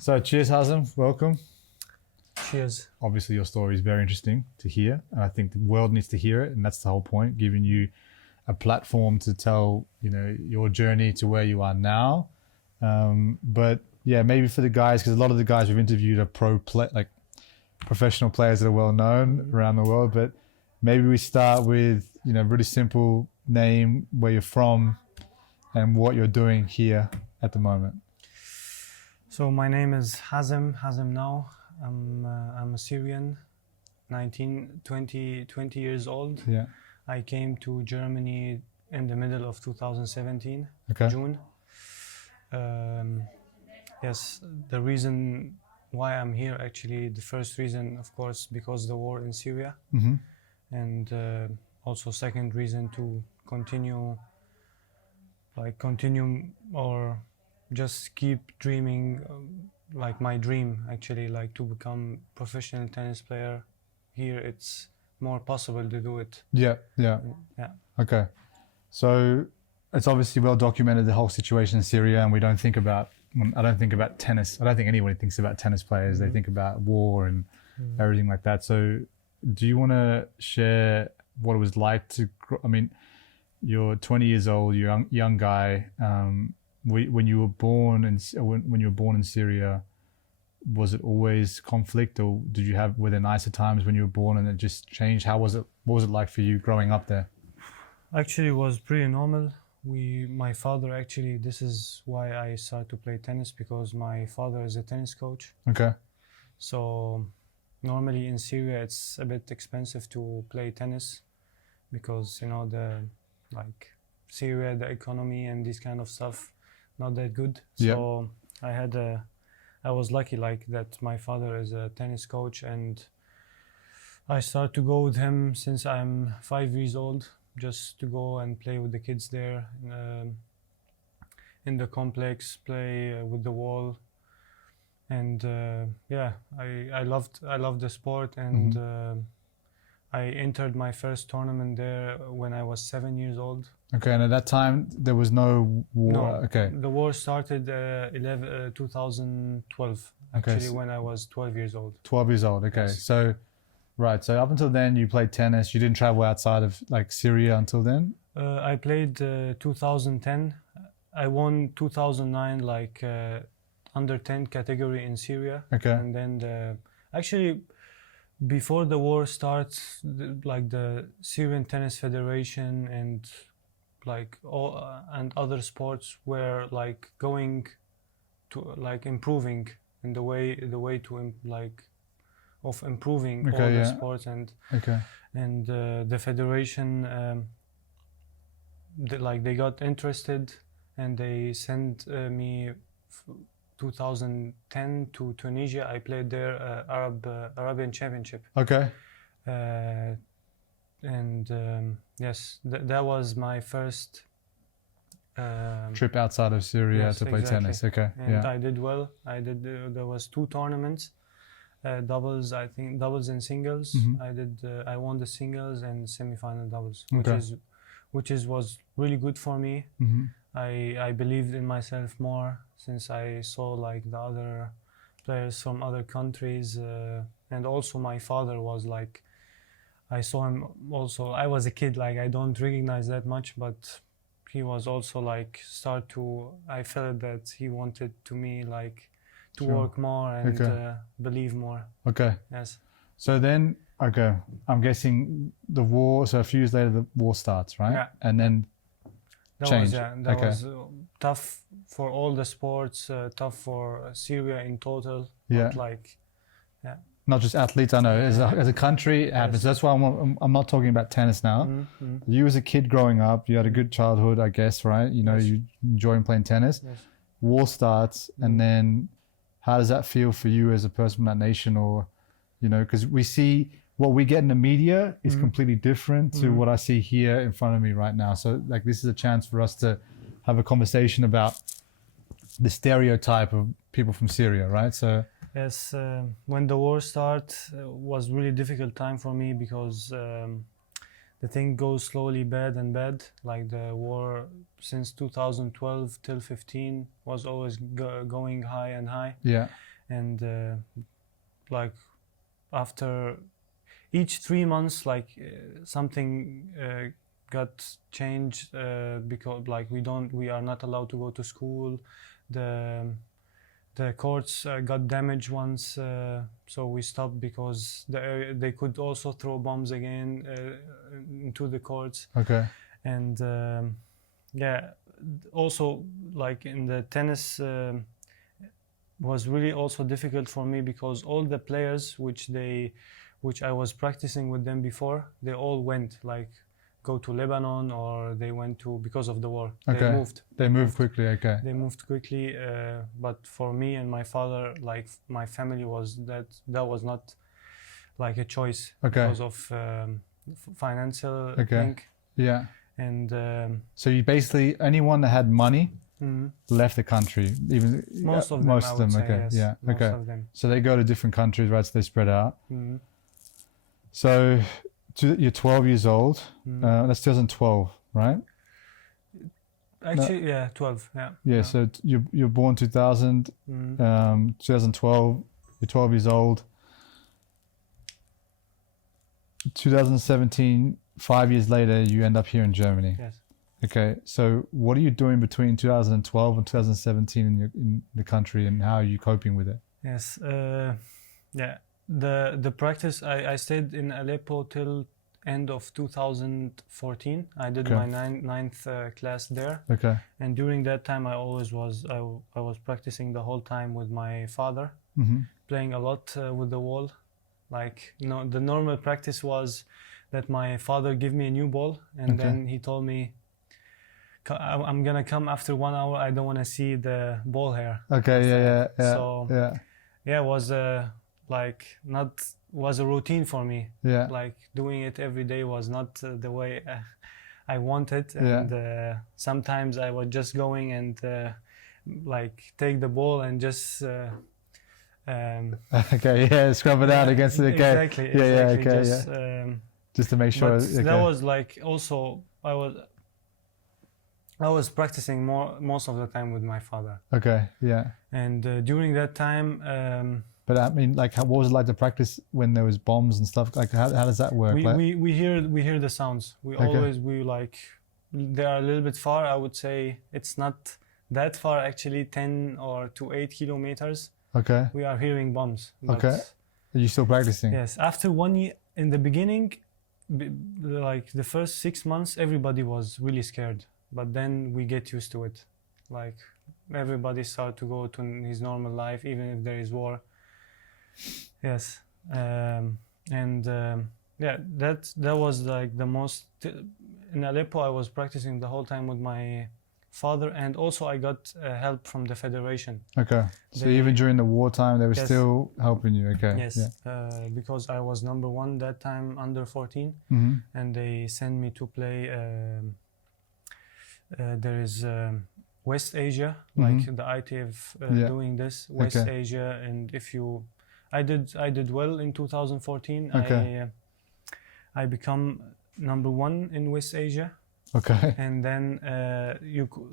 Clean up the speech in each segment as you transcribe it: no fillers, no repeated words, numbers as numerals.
So cheers, Hazem. Welcome. Cheers. Obviously, your story is very interesting to hear, and I think the world needs to hear it, and that's the whole point, giving you a platform to tell, your journey to where you are now. But yeah, maybe for the guys, because a lot of the guys we've interviewed are professional players that are well known around the world. But maybe we start with, really simple name, where you're from, and what you're doing here at the moment. So my name is Hazem Naw. I'm a Syrian, 20 years old. Yeah. I came to Germany in the middle of 2017, Okay. June. Yes, the reason why I'm here, actually, the first reason, of course, because the war in Syria. Mm-hmm. And also second reason to continue or just keep dreaming, my dream, actually, to become professional tennis player. Here it's more possible to do it. Yeah. Okay. So it's obviously well documented, the whole situation in Syria, and I don't think about tennis. I don't think anybody thinks about tennis players. They think about war and everything like that. So do you want to share what it was like to you're 20 years old, you're a young guy. When you were born in Syria, was it always conflict, or were there nicer times when you were born and it just changed? What was it like for you growing up there? Actually, it was pretty normal. My father, actually, this is why I started to play tennis, because my father is a tennis coach. Okay. So normally in Syria it's a bit expensive to play tennis, because Syria, the economy and this kind of stuff, not that good. Yeah. So I was lucky that my father is a tennis coach, and I started to go with him since I'm 5 years old, just to go and play with the kids there in the complex, play with the wall. And I loved the sport, and I entered my first tournament there when I was 7 years old. Okay, and at that time there was no war. No, okay. The war started 2012. Actually, Okay, when I was 12 years old. 12 years old. Okay, Yes. So up until then you played tennis. You didn't travel outside of Syria until then. I played 2010. I won 2009 under 10 category in Syria. Okay. And then actually, before the war starts, the Syrian Tennis Federation and and other sports were going to improving in the way to of improving Okay, all yeah. the sports, and Okay. the federation they got interested, and they sent me 2010 to Tunisia. I played their Arabian Championship. Okay. Yes, that was my first Trip outside of Syria yes, to play exactly. tennis. Okay. And Yeah. I did well. There was 2 tournaments, doubles, I think, doubles and singles. I won the singles and semi-final doubles, Okay. which was really good for me. Mm-hmm. I believed in myself more, since I saw the other players from other countries, and also my father was I saw him also. I was a kid, I don't recognize that much, but he was also I felt that he wanted to Sure. work more and Okay. believe more. Okay. Yes. So then, I'm guessing the war. So a few years later, the war starts, right? Yeah. And then change. That Okay. was tough for all the sports, tough for Syria in total. Yeah. Not just athletes, I know. As a country, it happens. Yes. That's why I'm not talking about tennis now. You as a kid growing up, you had a good childhood, I guess, right? Yes. You enjoying playing tennis. Yes. War starts, and then how does that feel for you as a person from that nation? Or, because we see what we get in the media is completely different to what I see here in front of me right now. So this is a chance for us to have a conversation about the stereotype of people from Syria, right? So Yes, when the war started, was really difficult time for me, because the thing goes slowly bad and bad. The war since 2012 till 15 was always going high and high. yeah. and like after each 3 months, like something got changed because like we are not allowed to go to school. The courts got damaged once, so we stopped because they could also throw bombs again into the courts. Okay. And yeah, also like in the tennis was really also difficult for me because all the players which I was practicing with them before, they all went like go to Lebanon, or they went to, because of the war, Okay. They moved quickly. Okay. They moved quickly, but for me and my father, like my family, that was not like a choice. Okay. Because of financial Okay. thing. Yeah. And so you basically, anyone that had money mhm. left the country, even Most of them. most I of would them. say, Okay. yes. Yeah. Most Okay. of them. So they go to different countries, right? So they spread out. Mhm. So you're 12 years old. Mhm. That's 2012, right? Actually, yeah, 12. Yeah. Yeah. So you're born 2000. Mhm. 2012. You're 12 years old. 2017. 5 years later, you end up here in Germany. Yes. Okay. So what are you doing between 2012 and 2017 in the country, and how are you coping with it? Yes. Yeah. The practice, I stayed in Aleppo till end of 2014. I did Okay. my ninth class there, Okay. and during that time I was practicing the whole time with my father, Mm-hmm. playing a lot with the wall. Like, you know, the normal practice was that my father give me a new ball, and Okay. then he told me, I'm gonna come after 1 hour, I don't want to see the ball here. Okay. Yeah. So yeah, it was was a routine for me. Yeah. Like doing it every day was not the way I wanted, Yeah. and sometimes I was just going and like take the ball and just Okay. Yeah. Scrub it out against the. Okay. exactly, Yeah. Yeah. exactly, Okay. just, Just to make sure. but Okay. that was like also I was practicing most of the time with my father, Okay. Yeah. and during that time But I mean, like, what was it like to practice when there was bombs and stuff? Like, how does that work? we hear the sounds. We like, they are a little bit far. I would say it's not that far actually, 10 or to 8 kilometers. Okay. We are hearing bombs. Okay. Are you still practicing? Yes. After 1 year, in the beginning, like the first 6 months, everybody was really scared. But then we get used to it. Like everybody start to go to his normal life, even if there is war. Yes. Yeah, that was like the most. In Aleppo, I was practicing the whole time with my father, and also I got help from the federation. Okay. So even during the wartime, they were Yes. still helping you. Okay. Yes. Yeah. Because I was number 1 that time, under 14, Mm-hmm. and they sent me to play. There is West Asia, like the ITF doing this West Asia, and if you, I did well in 2014. Okay. I become number 1 in West Asia. Okay. And then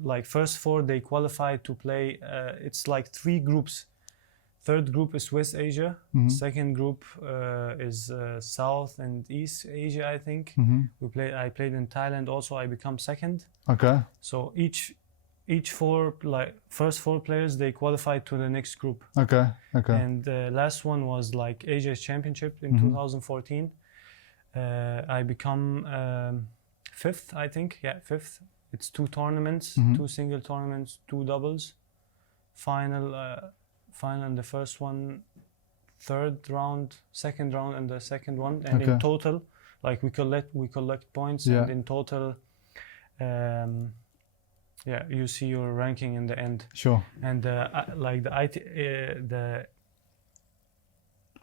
like first 4 they qualify to play. It's like 3 groups. Third group is West Asia. Mm-hmm. Second group is South and East Asia, I think. Mm-hmm. I played in Thailand also. I become second. Okay. So each 4, like first 4 players, they qualify to the next group. Okay. Okay. And the last one was like Asia's Championship in 2014. I become 5th, I think. Yeah, 5th. It's 2 tournaments, 2 single tournaments, 2 doubles. Final in the first one, 3rd round, 2nd round, and the second one. And in total, like we collect points, and in total, you see your ranking in the end. Sure. And like the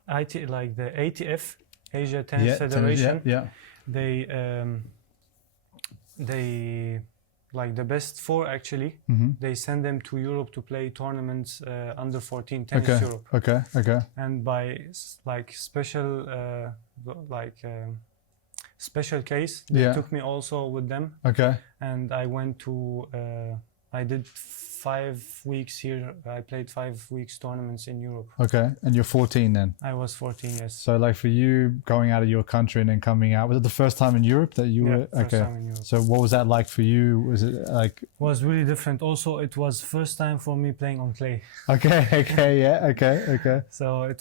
ATF, Asia Tennis Federation. They like the best 4 actually. They send them to Europe to play tournaments under 14 tennis Europe. Okay. Okay. And by like special special case, they took me also with them. Okay. And I went to I did 5 weeks here. I played 5 weeks tournaments in Europe. Okay, and you're 14 then. I was 14, yes. So like for you going out of your country and then coming out, was it the first time in Europe that you were? First time in Europe. So what was that like for you? Was it like? It was really different. Also, it was first time for me playing on clay. Okay. So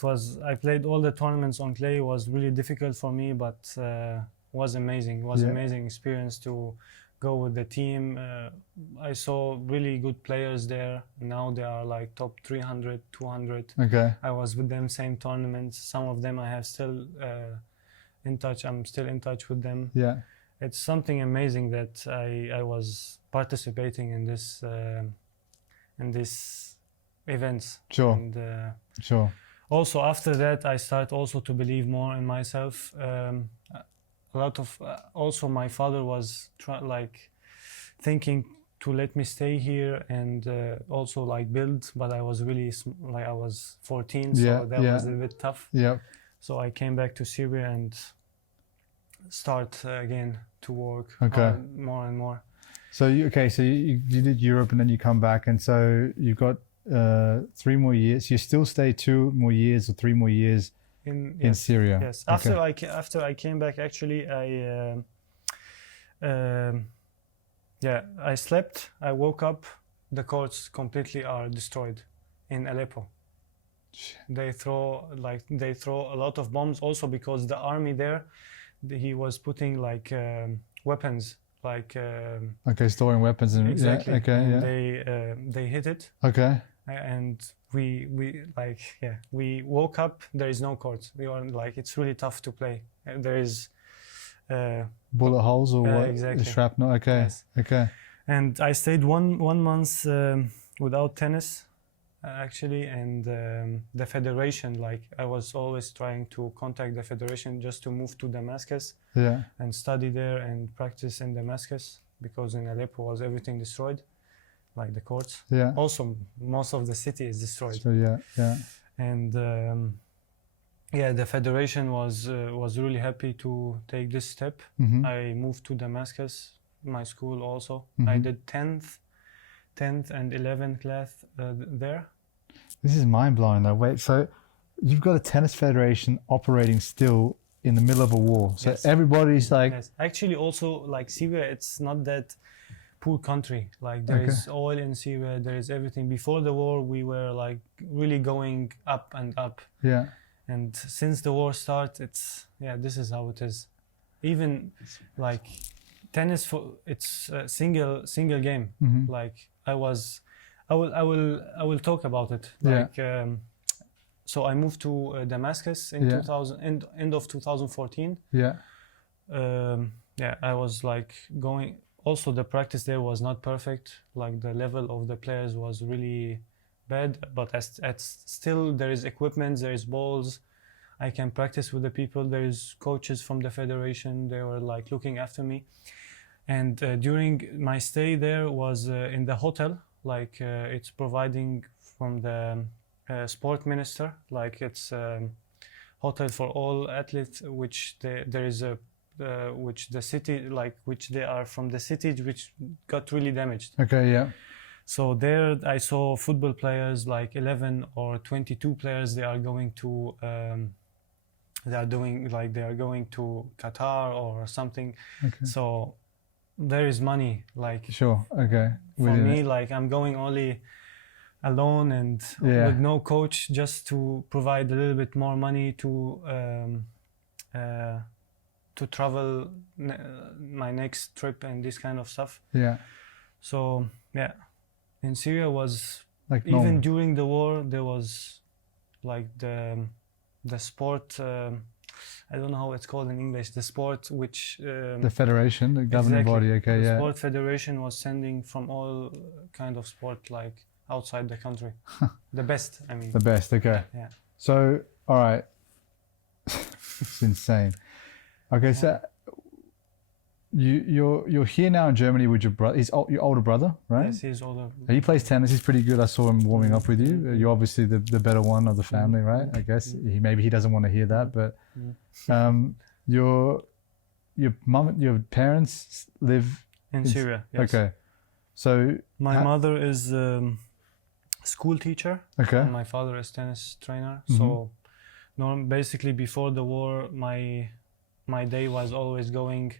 I played all the tournaments on clay. It was really difficult for me, but was amazing. It was amazing experience to go with the team. I saw really good players there. Now they are like top 300, 200. Okay. I was with them same tournaments. Some of them I have still in touch. I'm still in touch with them. Yeah. It's something amazing that I was participating in this events. Sure. And, Sure. also after that, I start also to believe more in myself. A lot of also my father was thinking to let me stay here and also like build, but I was really I was 14, so that was a bit tough. Yeah. So I came back to Syria and start again to work more and more. So you did Europe and then you come back, and so you've got 3 more years. You still stay 2 more years or 3 more years in Syria. Yes. After I came back, actually, I slept. I woke up. The courts completely are destroyed in Aleppo. They throw a lot of bombs. Also because the army there, he was putting like weapons. Storing weapons and exactly. And they hit it. Okay. And we woke up. There is no courts. We are like, it's really tough to play. There is bullet holes or what? Exactly. Shrapnel. Okay. Yes. Okay. And I stayed one month without tennis, actually, and the federation. Like I was always trying to contact the federation just to move to Damascus. Yeah. And study there and practice in Damascus, because in Aleppo was everything destroyed. Like the courts. Yeah. Also, most of the city is destroyed. So, yeah. And the federation was really happy to take this step. Mm-hmm. I moved to Damascus, my school also. Mm-hmm. I did 10th and 11th class there. This is mind blowing though. Wait, so you've got a tennis federation operating still in the middle of a war. So everybody's like. Yes. Actually, also like Syria, it's not that poor country. Like there is oil in Syria, there is everything. Before the war, we were like really going up and up. Yeah. And since the war started, this is how it is. Even like tennis, it's a single game. Mm-hmm. Like I will talk about it. Like so I moved to Damascus in end of 2014. Yeah. I was like going. Also, the practice there was not perfect. Like the level of the players was really bad. But still, there is equipment, there is balls. I can practice with the people. There is coaches from the federation. They were like looking after me. And during my stay there was in the hotel. Like it's providing from the sport minister. Like it's hotel for all athletes, which there is a. Which the city, like which they are from the city, which got really damaged. Okay, yeah. So there I saw football players, like 11 or 22 players. They are going to, they are going to Qatar or something. Okay. So there is money, like. Sure. Okay. For me, like I'm going only alone and with no coach, just to provide a little bit more money to travel my next trip and this kind of stuff. Yeah. So in Syria was like even normal. During the war there was like the sport. I don't know how it's called in English. The sport which the federation, the governing body. Okay, the sport federation was sending from all kind of sport like outside the country. The best. I mean. The best. Okay. Yeah. So all right, it's insane. Okay, so you're here now in Germany with your brother. He's your older brother, right? Yes, he's older. He plays tennis. He's pretty good. I saw him warming up with you. You're obviously the better one of the family, right? I guess maybe he doesn't want to hear that, but your mom, your parents live in Syria. Yes. Okay, So My mother is school teacher. okay. And my father is tennis trainer. Mhm. So basically before the war, my day was always going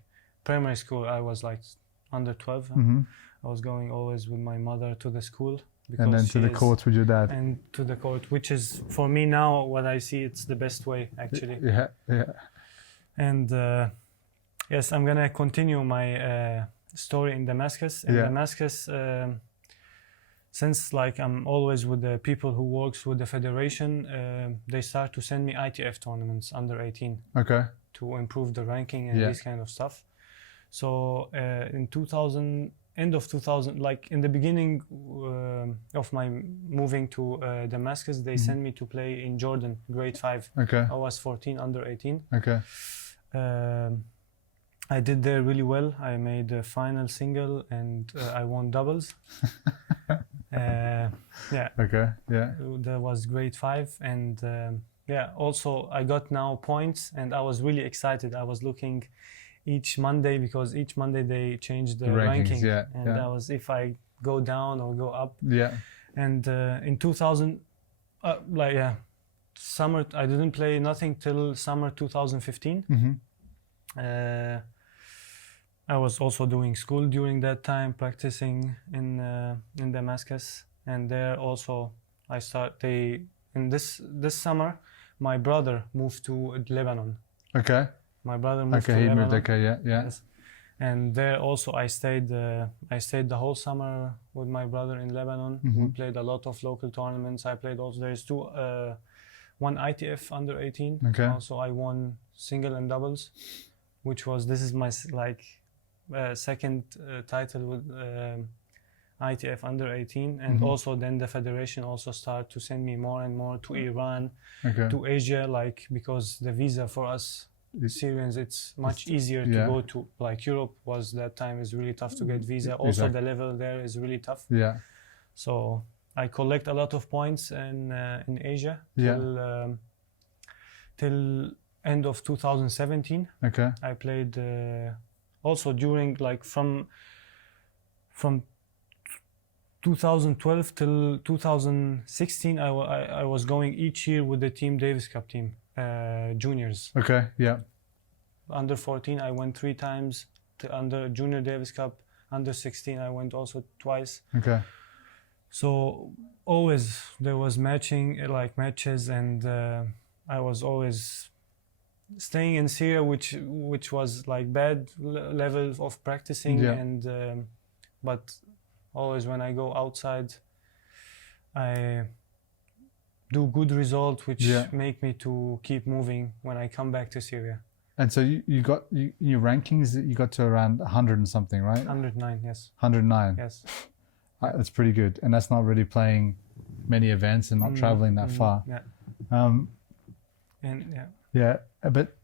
primary school. I was like under 12. Hmm. I was going always with my mother to the school. And then to the courts with your dad. And to the court, which is for me now, what I see, it's the best way actually. Yeah, yeah. And yes, I'm gonna continue my story in Damascus. In Damascus, since like I'm always with the people who works with the federation, they start to send me ITF tournaments under 18 Okay. to improve the ranking and this kind of stuff. So in 2000, end of 2000, like in the beginning of my moving to Damascus, they sent me to play in Jordan, grade 5. Okay. I was 14, under 18. Okay. I did there really well. I made a final single and I won doubles. Yeah. Okay. Yeah. That was grade 5. And yeah, also I got now points and I was really excited. I was looking each Monday because each Monday they changed the rankings, ranking. yeah, And yeah. that was if I go down or go up. Yeah. And in 2000, like yeah, summer, I didn't play nothing till summer 2015. Mm-hmm. I was also doing school during that time, practicing in Damascus, and there also in this summer, my brother moved to Lebanon. Okay. My brother moved Okay, to he Lebanon. moved. Okay, yeah, yeah. Yes. And there also I stayed the whole summer with my brother in Lebanon. We played a lot of local tournaments. I played also, there's one ITF under 18. Okay. Also I won single and doubles, this is my second title with ITF under 18. And also then the federation also started to send me more and more to Iran, to Asia, like because the visa for us Syrians, it's much easier to go to, like Europe was that time is really tough to get visa. Also the level there is really tough. Yeah. So I collect a lot of points in Asia till end of 2017. Okay. I played also during like from 2012 till 2016. I was going each year with the team Davis Cup team. Juniors. Okay, yeah. Under 14, I went 3 times to under Junior Davis Cup. Under 16, I went also twice. Okay. So always there was matches, and I was always staying in Syria, which was like bad level of practicing, and but always when I go outside, I do good results which make me to keep moving when I come back to Syria. And so you got your rankings, you got to around 100 and something, right? 109, yes. 109. Yes. That's pretty good. And that's not really playing many events and not traveling that far. Yeah. And yeah, but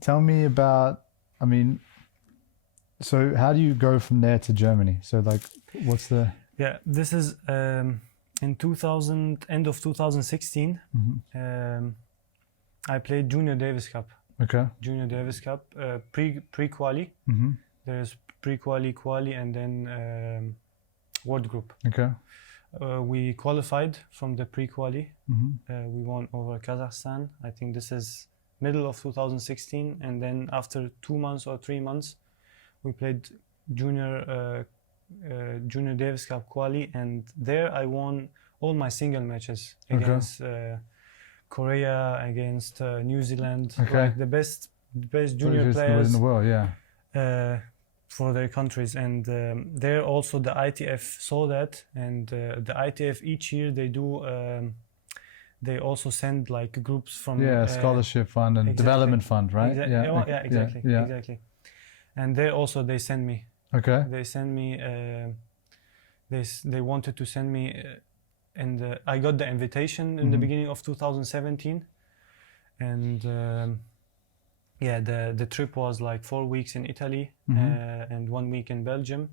tell me about, I mean, so how do you go from there to Germany? So like, what's the... Yeah, this is in end of 2016. I played Junior Davis Cup. Okay. Junior Davis Cup pre-quali. There's pre-quali, and then World Group. Okay. We qualified from the pre-quali. We won over Kazakhstan. I think this is middle of 2016, and then after 2 months or 3 months, we played Junior Davis Cup quali, and there I won all my single matches against Korea, against New Zealand, like the best junior players in the world, for their countries. And there also the ITF saw that, and the ITF each year they do. They also send like groups from scholarship fund and development fund, right? Exactly. And there also they send me. Okay. They send me. They wanted to send me, and I got the invitation in the beginning of 2017, and the trip was like 4 weeks in Italy and 1 week in Belgium,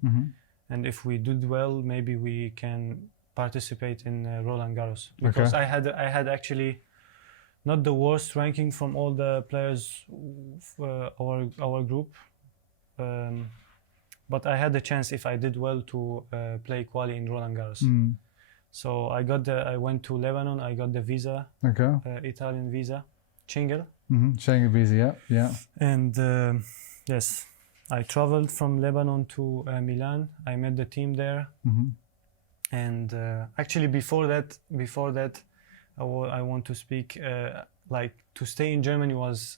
and if we did well, maybe we can participate in Roland Garros, because I had actually not the worst ranking from all the players our group. but I had the chance if I did well to play quali in Roland Garros. So I went to Lebanon. I got the visa, Okay. Italian visa, Schengen. Schengen visa, yeah. And yes, I traveled from Lebanon to Milan. I met the team there. And actually, before that, I want to speak. Like to stay in Germany was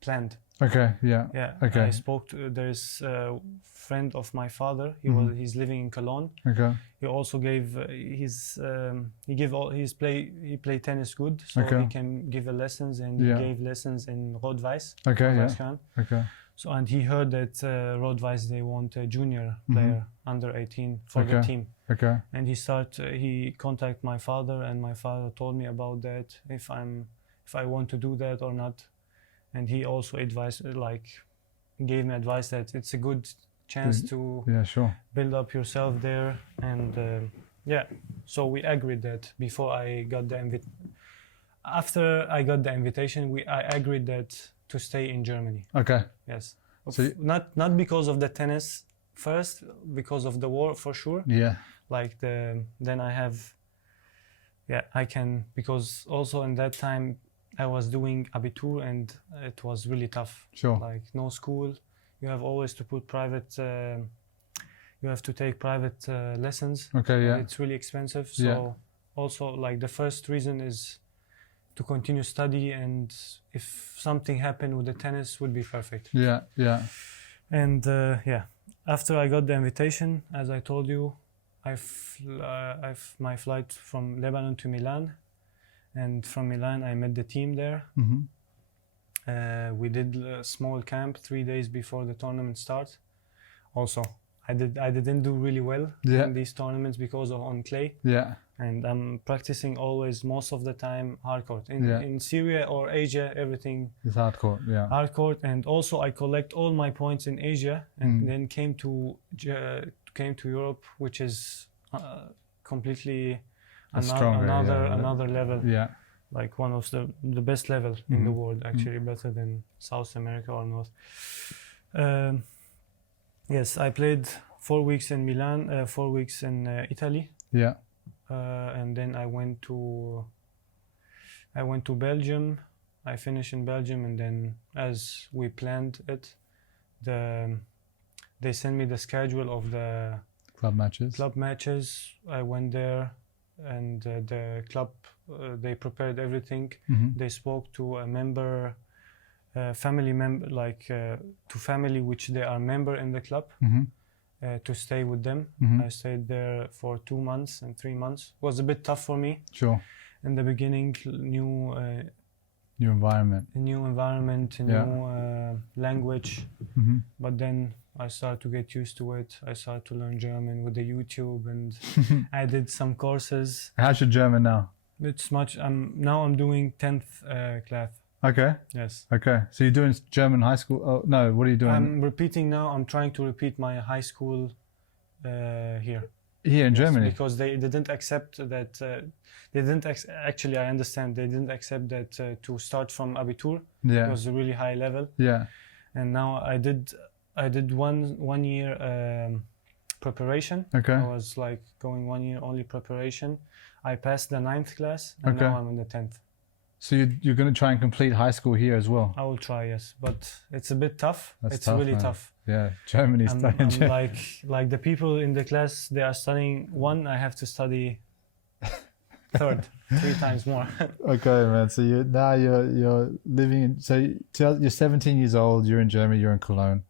planned. Okay. Yeah. Yeah. Okay. I spoke to. There's a friend of my father. He's living in Cologne. Okay. He also gave he played tennis good, so Okay. he can give lessons, and Yeah. he gave lessons in Rot-Weiß. Okay. Yeah. Rot-Weiß. Okay. So and he heard that Rot-Weiß they want a junior player under 18 for the Okay. team, Okay. and he contacted my father, and my father told me about that if I want to do that or not, and he also gave me advice that it's a good chance to Yeah. Sure. build up yourself there, and yeah, so we agreed that before I got after I got the invitation, I agreed that to stay in Germany. Okay. Yes. So not because of the tennis first, because of the war for sure. Yeah. Like then I can, because also in that time I was doing Abitur and it was really tough. Sure. Like no school, you have always to put private. You have to take private lessons. Okay. Yeah. And it's really expensive. So Yeah. also like the first reason is to continue study, and if something happened with the tennis would be perfect. Yeah. Yeah. And yeah, after I got the invitation, as I told you, my flight from Lebanon to Milan, and from Milan I met the team there. We did a small camp 3 days before the tournament starts. Also, I didn't do really well in these tournaments because of on clay. Yeah. And I'm practicing always most of the time hard court. In Syria or Asia, everything It's hardcore. Yeah. hard court. And also I collect all my points in Asia, and then came to Europe, which is completely another level. Yeah. Like one of the best level in the world, actually better than South America or North. Yes, I played 4 weeks in Milan, 4 weeks in Italy. Yeah. And then I went to Belgium. I finished in Belgium, and then as we planned it, they sent me the schedule of the Club matches. I went there, and the club they prepared everything. They spoke to a member, family member, to family which they are member in the club. To stay with them. I stayed there for 2 months and 3 months. It was a bit tough for me. Sure. In the beginning, new environment, new language. But then I started to get used to it. I started to learn German with the YouTube, and I did some courses. How's your German now? It's much. Now I'm doing 10th class. Okay. Yes. Okay. So you're doing German high school? Oh no, what are you doing? I'm repeating now. I'm trying to repeat my high school here. Here in Germany? Because they didn't accept that. Actually, I understand they didn't accept that to start from Abitur. Yeah. It was a really high level. Yeah. And now I did one year preparation. Okay. I was like going 1 year only preparation. I passed the 9th class, and now I'm in the 10th. So you're going to try and complete high school here as well? I will try, yes, but it's a bit tough. It's tough, really man. tough. Yeah, Germany's tough. I'm like the people in the class, they are studying 1, I have to study 3rd, 3 times more. Okay, man. So you're living in. So you're 17 years old. You're in Germany. You're in Cologne.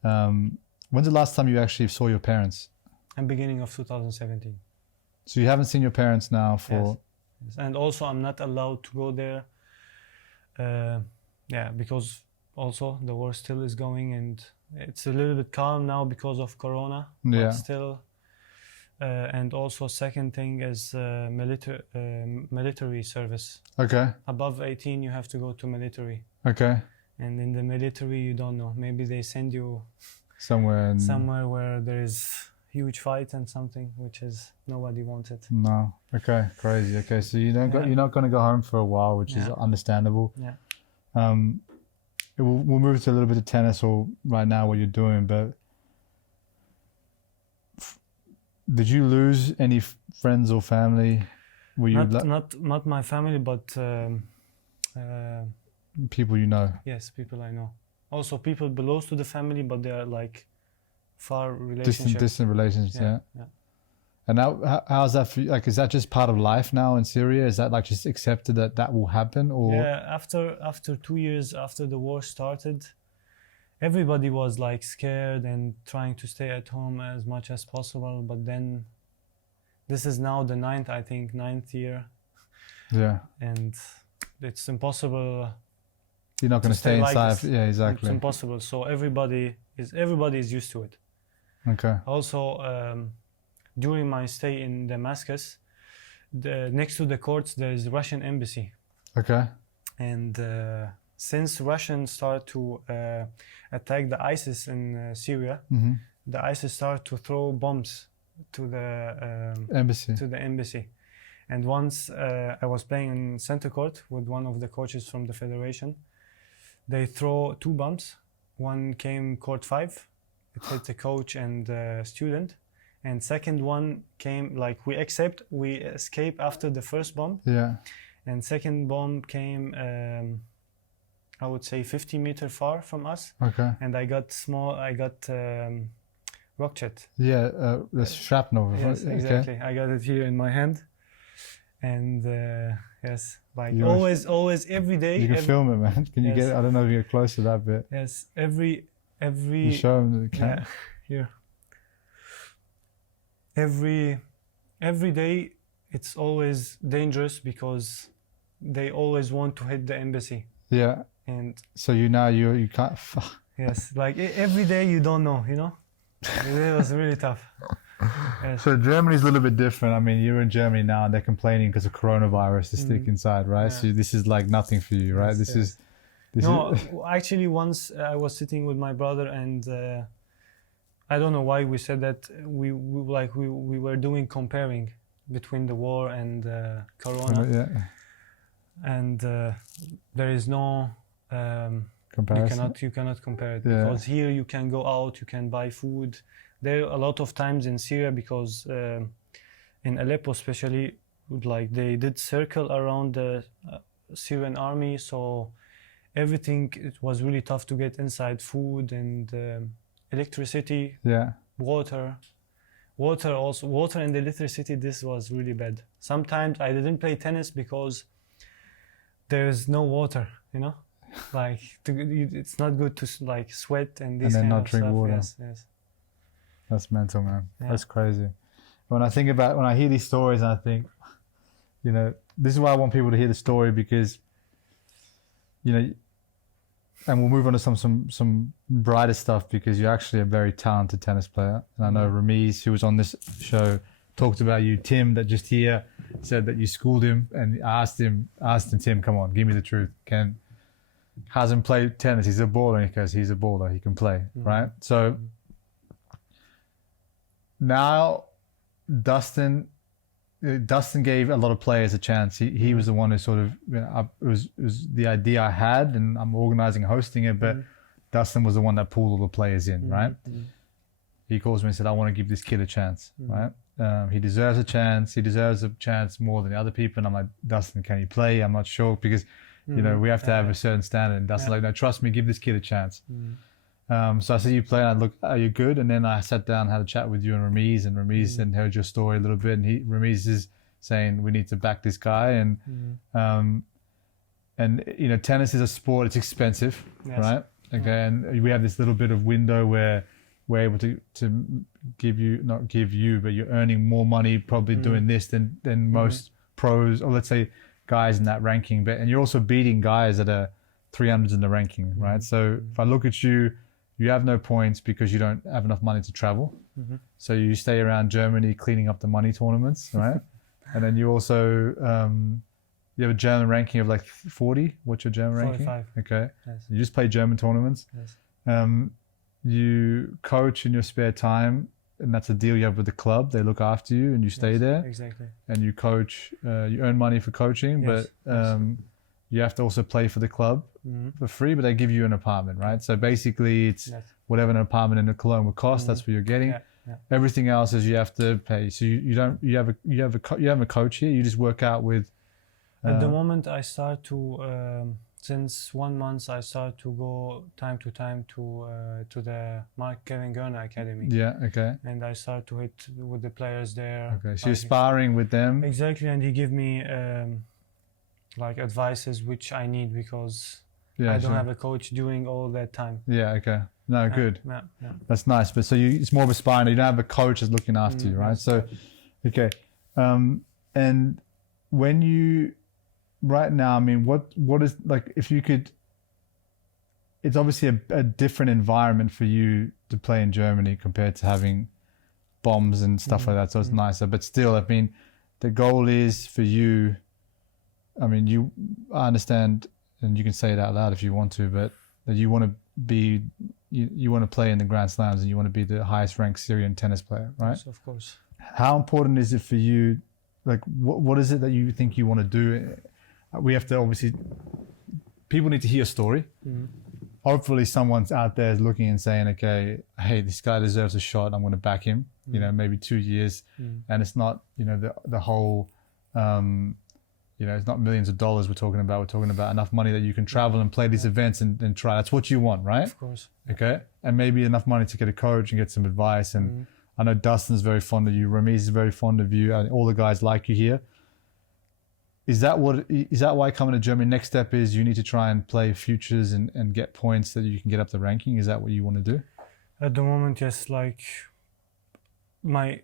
When's the last time you actually saw your parents? In beginning of 2017. So you haven't seen your parents now for. Yes. And also I'm not allowed to go there. Because also the war still is going, and it's a little bit calm now because of Corona. Yeah. But still. And also second thing is military service. Okay. Above 18 you have to go to military. Okay. And in the military you don't know. Maybe they send you somewhere where there is huge fight and something, which is nobody wants it. No. Okay. Crazy. Okay. So you're not going to go home for a while, which is understandable. Yeah. We'll move to a little bit of tennis or right now what you're doing, but did you lose any friends or family? Were you not my family, but people you know? yes, people I know. Also, people belongs to the family, but they are like far relationships. Distant relationships. Yeah. Yeah. And now, how's that for you? Like, is that just part of life now in Syria? Is that like just accepted that will happen? Or yeah, after 2 years after the war started, everybody was like scared and trying to stay at home as much as possible. But then, this is now the ninth year. Yeah. And it's impossible. You're not going to stay inside. Like Yeah, exactly. It's impossible. So everybody is used to it. Okay. Also, during my stay in Damascus, next to the courts there is Russian embassy. Okay. And since Russians start to attack the ISIS in Syria, the ISIS start to throw bombs to the embassy. And once I was playing in center court with one of the coaches from the federation. They throw 2 bombs. One came court 5. It hit the coach and the student. And second one came, like, we escape after the first bomb. Yeah. And second bomb came, I would say 50 meters far from us. Okay. And I got rocket. Yeah, the shrapnel. Yes, exactly. Okay. I got it here in my hand. And yes, like always, every day. You can film it, man. Can you get it? I don't know if you get close to that bit. Yes, every. You show them the camera. Yeah, here. Every day, it's always dangerous because they always want to hit the embassy. Yeah. And so you can't. Yes, like every day you don't know, you know. It was really tough. Yes. So Germany's a little bit different. I mean, you're in Germany now, and they're complaining because of coronavirus to stick inside, right? Yeah. So this is like nothing for you, right? Yes, actually, once I was sitting with my brother, and I don't know why we said that. We were doing comparing between the war and Corona. Yeah. And there is no comparison. You cannot compare it because here you can go out, you can buy food. There a lot of times in Syria because in Aleppo especially, like they did circle around the Syrian army, so everything, it was really tough to get inside, food and electricity, water and electricity. This was really bad. Sometimes I didn't play tennis because there is no water, you know, like it's not good to like sweat and this and then kind not of drink stuff. water. Yes. That's mental, man. Yeah. That's crazy. When I hear these stories, and I think, you know, this is why I want people to hear the story, because, you know, and we'll move on to some brighter stuff, because you're actually a very talented tennis player. And I know Ramiz, who was on this show, talked about you. Tim, that just here, said that you schooled him, and asked him, Tim, come on, give me the truth. Can Hazem play tennis? He's a baller. And he goes, he's a baller. He can play, right? So now Dustin gave a lot of players a chance. He was the one who sort of, you know, it was the idea I had, and I'm organizing, hosting it, but Dustin was the one that pulled all the players in, right? He calls me and said, I want to give this kid a chance, right? He deserves a chance. He deserves a chance more than the other people. And I'm like, Dustin, can he play? I'm not sure, because, you know, we have to have a certain standard. And Dustin's like, no, trust me, give this kid a chance. So I said, you play, and I look, are you good? And then I sat down, had a chat with you and Ramiz, and heard your story a little bit. And Ramiz is saying, we need to back this guy. And you know, tennis is a sport, it's expensive, right? Okay. And we have this little bit of window where we're able to not give you, but you're earning more money probably doing this than most pros, or let's say guys in that ranking. And you're also beating guys that are 300s in the ranking, right? So if I look at you, you have no points because you don't have enough money to travel. So you stay around Germany cleaning up the money tournaments, right? And then you also, you have a German ranking of like 40. What's your German ranking? 45. Okay. Yes. You just play German tournaments. Yes. You coach in your spare time, and that's a deal you have with the club. They look after you and you stay there. Exactly. And you coach, you earn money for coaching, but you have to also play for the club for free, but they give you an apartment, right? So basically it's whatever an apartment in Cologne would cost, that's what you're getting. Everything else is you have to pay. So you don't you have a coach here. You just work out with. At the moment, I start to since 1 month I start to go time to time to the Mark Kevin Gurner Academy. Yeah. Okay. And I start to hit with the players there. Okay. So you're sparring with them. Exactly, and he give me like advices which I need because I don't have a coach doing all that time. Yeah. Okay. No, good. Yeah. That's nice. But so it's more of a sparring. You don't have a coach that's looking after you, right? So, okay. And when you right now, I mean, what is like if you could? It's obviously a different environment for you to play in Germany compared to having bombs and stuff like that. So it's nicer. But still, I mean, the goal is for you. I mean, I understand, and you can say it out loud if you want to, but that you want to be. You want to play in the Grand Slams and you want to be the highest ranked Syrian tennis player, right? Yes, of course. How important is it for you? Like, what is it that you think you want to do? We have to obviously, people need to hear a story. Hopefully someone's out there looking and saying, okay, hey, this guy deserves a shot. I'm going to back him, maybe 2 years. And it's not, the whole, it's not millions of dollars we're talking about. We're talking about enough money that you can travel and play these events and try. That's what you want, right? Of course. Okay. And maybe enough money to get a coach and get some advice. And I know Dustin's very fond of you. Ramiz is very fond of you. And all the guys like you here. Is that why coming to Germany? Next step is you need to try and play futures and get points so that you can get up the ranking. Is that what you want to do? At the moment, yes. Like my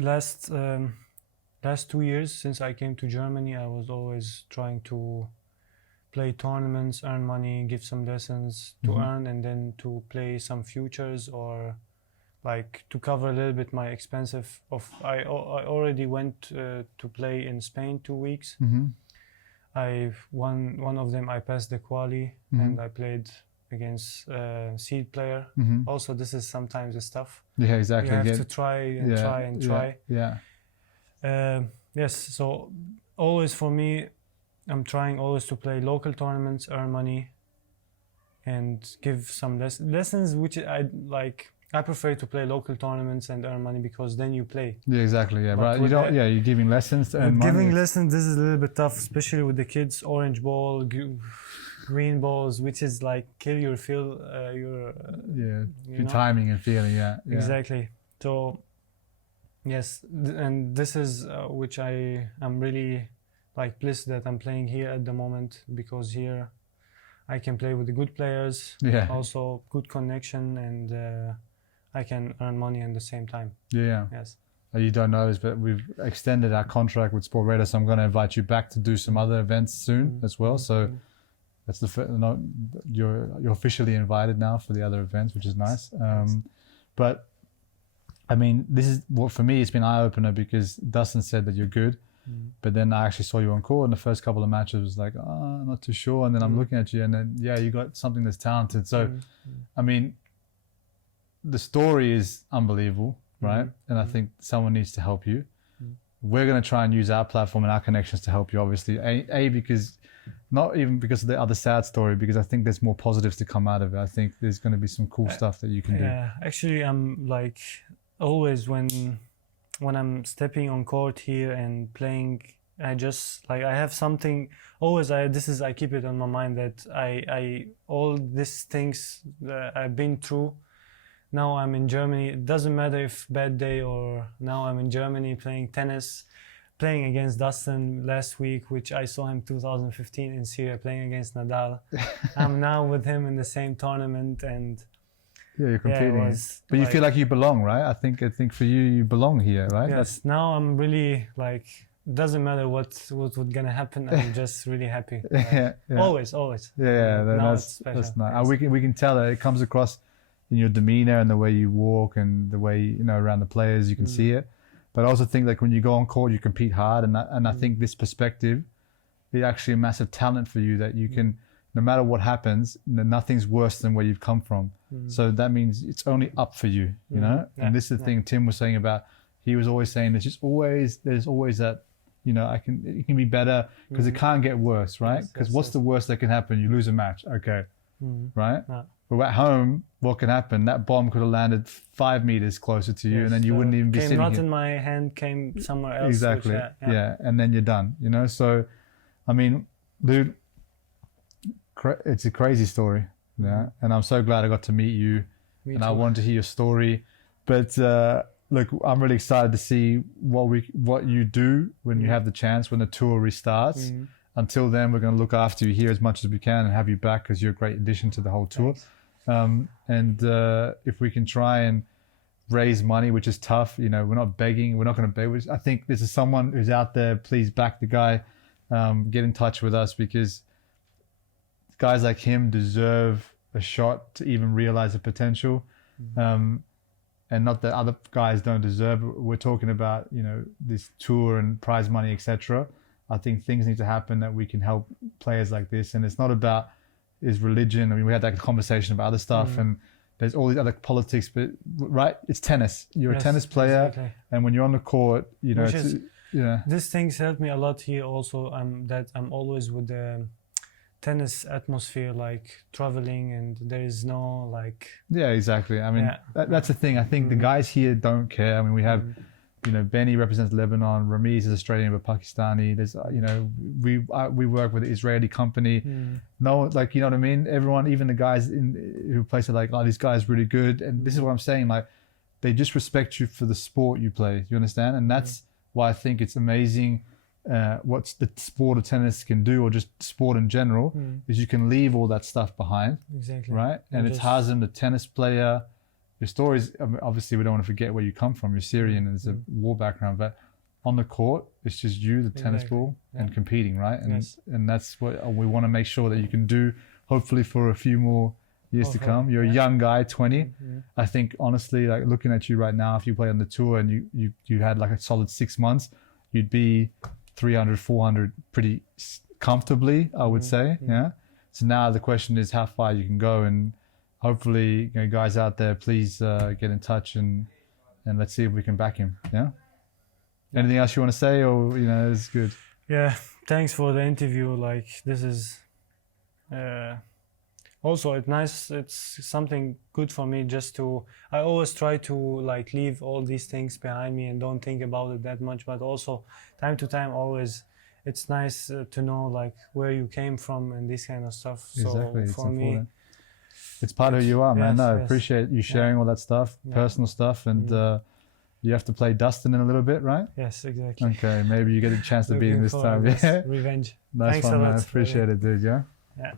last 2 years since I came to Germany, I was always trying to play tournaments, earn money, give some lessons to earn, and then to play some futures or like to cover a little bit my expensive I already went to play in Spain 2 weeks. I one of them I passed the quali and I played against seed player. Also, this is sometimes the stuff. Yeah, exactly. You have to try and try and try. Yeah. Yes. So always for me, I'm trying always to play local tournaments, earn money, and give some lessons, which I like. I prefer to play local tournaments and earn money because then you play. Yeah, exactly. Yeah, but you don't. You're giving lessons to earn money. Giving lessons, this is a little bit tough, especially with the kids. Orange ball, green balls, which is like kill your feel, your timing and feeling. Yeah. Exactly. So, yes, and this is which I'm really like blessed that I'm playing here at the moment because here I can play with the good players. Yeah. Also, good connection and. I can earn money at the same time. Yeah. Yes. You don't know this, but we've extended our contract with Sport Radar, so I'm going to invite you back to do some other events soon as well. So that's you're officially invited now for the other events, which is nice. But I mean, this is what for me it's been eye opener because Dustin said that you're good, but then I actually saw you on court, and the first couple of matches was like, I'm not too sure, and then I'm looking at you, and then you got something that's talented. So, I mean. The story is unbelievable, right? And I think someone needs to help you. We're going to try and use our platform and our connections to help you, obviously. Because not even because of the other sad story, because I think there's more positives to come out of it. I think there's going to be some cool stuff that you can do. Yeah, actually, I'm like always when I'm stepping on court here and playing, I just like I have something. Always, I keep it on my mind that I all these things that I've been through. Now I'm in Germany. It doesn't matter if bad day or now I'm in Germany playing tennis, playing against Dustin last week, which I saw him 2015 in Syria playing against Nadal. I'm now with him in the same tournament and you're competing. But you feel like you belong, right? I think for you belong here, right? Yes. Now I'm really like doesn't matter what's gonna happen. I'm just really happy. Like, always. Yeah, that's nice. Yes. We can tell it comes across. In your demeanor and the way you walk and the way around the players, you can see it. But I also think like when you go on court, you compete hard, and I think this perspective is actually a massive talent for you that you can, no matter what happens, nothing's worse than where you've come from. So that means it's only up for you, you know. And this is the thing Tim was saying about. He was always saying there's always that, it can be better because it can't get worse, right? Because what's the worst that can happen? You lose a match, okay, right? But at home, what can happen? That bomb could have landed 5 meters closer to you, Yes, and then you wouldn't even be came sitting not here. in my hand, came somewhere else. Exactly. Which, Yeah, and then you're done. You know. So, I mean, dude, it's a crazy story. Yeah, and I'm so glad I got to meet you, Me and too. I wanted to hear your story. But look, I'm really excited to see what you do when you have the chance, when the tour restarts. Until then, we're going to look after you here as much as we can and have you back because you're a great addition to the whole tour. And if we can try and raise money, which is tough, you know, we're not begging, we're not going to beg. I think this is someone who's out there. Please back the guy. Get in touch with us because guys like him deserve a shot to even realize the potential. And not that other guys don't deserve it. We're talking about, you know, this tour and prize money, etc. I think things need to happen that we can help players like this. And it's not about his religion. I mean, we had that conversation about other stuff and there's all these other politics, but right, it's tennis. You're a tennis player. Exactly. And when you're on the court, you know, these things help me a lot here also. That I'm always with the tennis atmosphere, like traveling, and there is no like. Yeah, exactly. I mean, that's the thing. I think the guys here don't care. I mean, we have, you know, Benny represents Lebanon, Ramiz is Australian but Pakistani. There's, you know, we work with an Israeli company. No, like, you know what I mean? Everyone, even the guys who play, are like, oh, this guy's really good. And this is what I'm saying. Like, they just respect you for the sport you play. You understand? And that's why I think it's amazing what the sport of tennis can do, or just sport in general, is you can leave all that stuff behind. Exactly. Right? And it's Hazem, the tennis player. Your stories, obviously, we don't want to forget where you come from. You're Syrian and there's a war background, but on the court, it's just you, the tennis ball, and competing, right? And and that's what we want to make sure that you can do, hopefully for a few more years to come. You're a young guy, 20. I think, honestly, like looking at you right now, if you play on the tour and you had like a solid 6 months, you'd be 300, 400 pretty comfortably, I would say. Yeah. So now the question is how far you can go, and hopefully, you know, guys out there, please get in touch and let's see if we can back him. Yeah. Anything else you want to say, or you know, it's good. Yeah. Thanks for the interview. Like, this is also it's nice. It's something good for me just to. I always try to like leave all these things behind me and don't think about it that much. But also, time to time, always. It's nice to know like where you came from and this kind of stuff. Exactly. So for me. It's part of who you are, man. I appreciate you sharing all that stuff, personal stuff, and you have to play Dustin in a little bit, right? Yes, exactly. Okay, maybe you get a chance to beat him this time. Yeah. Revenge. Nice Thanks one, a lot. man. Appreciate it, dude. Yeah. Yeah.